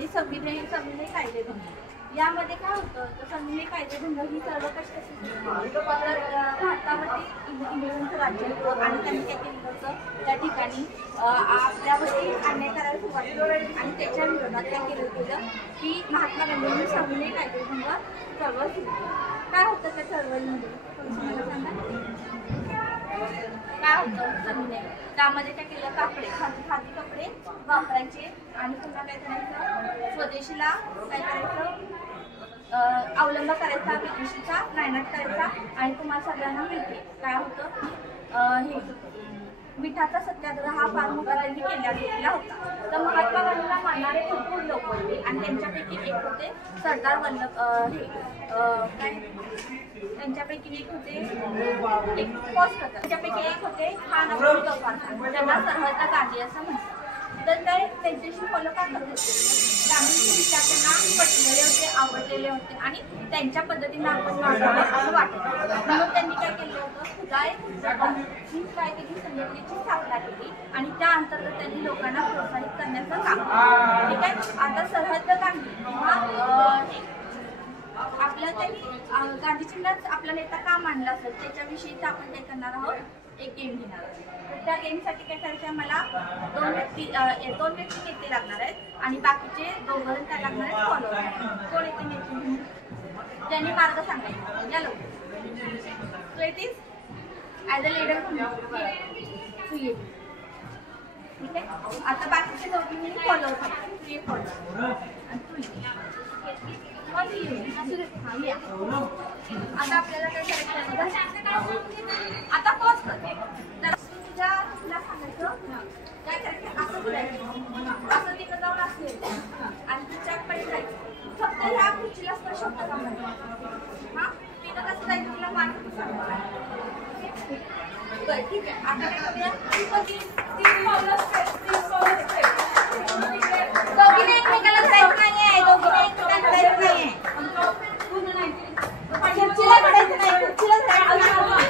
आहे सविनय कायदेभंग। यामध्ये काय होतं तर सविनय कायदेभंग ही सर्व कशाची भारतामध्ये इंग्रजांचं राज्य होतं आणि त्यांनी काय केलं होतं त्या ठिकाणी आपल्यावरती अन्याय करायला सुरुवात केली आणि त्याच्या विरोधात काय केलं की महात्मा गांधींनी सविनय कायदेभंग चळवळ सुरू केली। काय होतं त्या चळवळीमध्ये मला सांगा काय होतं सविनय? त्यामध्ये काय केलं खादी कपडे वापरायचे आणि पुन्हा काय करायचं स्वदेशीला काय करायचं अवलंब करायचा, विदेशीचा नायनाट करायचा आणि तुम्हाला सगळ्यांना मिळते काय होतं हे मिठाचा सत्याग्रह हा फार मोठा त्यांनी केला होता। तर महात्मा गांधींना मानणारे भरपूर लोक होते आणि त्यांच्यापैकी एक होते सरदार वल्लभ त्यांच्यापैकी एक होते त्यांच्यापैकी एक होते खान अब्दुल गफार खान, त्यांना सरहद्द गांधी असं म्हणतात। तर ते त्यांच्याशी फॉलो का करत होते? गांधींचे विचार त्यांना पटलेले होते, आवडलेले होते आणि त्यांच्या पद्धतीने आपण वागावे असं वाटत होतं। म्हणून त्यांनी काय केलं होतं खुदाई कायदेची संघटनेची स्थापना केली आणि त्या अंतर्गत त्यांनी लोकांना प्रोत्साहित करण्याचं काम केलं। ठीक आहे, आता सरहद्द गांधी आपल्या त्यांनी गांधी चिन्हात आपला नेता का मांडला असेल त्याच्याविषयीच आपण काय करणार आहोत, एक गेम घेणार आहोत। त्या गेमसाठी काय करायचं आहे, मला दोन व्यक्ती नेते लागणार आहेत आणि बाकीचे दोघं काय लागणार आहेत फॉलोअर। कोण येते नेते त्यांनी मार्ग सांगायचा या लोक so it is as a leader तू ये, ठीक आहे। आता बाकीचे दोघी फॉलोअर तू ये फॉलोअर आणि तू ये आता आपल्याला काय करायचं, आता पॉज कर, तुला सांगायचं काय करायचं असं बोलायचं, असं तिकडे जाऊन असेल आणि तुझ्याकडे जायचं, फक्त ह्या खुर्चीला स्पर्श होता जाऊन हा तिथं कसं जायचं तुला मार्ग सांगायचं। बरं ठीक आहे, आता काय करूया दोघीने एकमेकाला जायचं नाहीये, दोघीने एकमेकाला जायचं नाहीये, खुर्चीला पडायचं नाही, खुर्चीला जायचं नाही।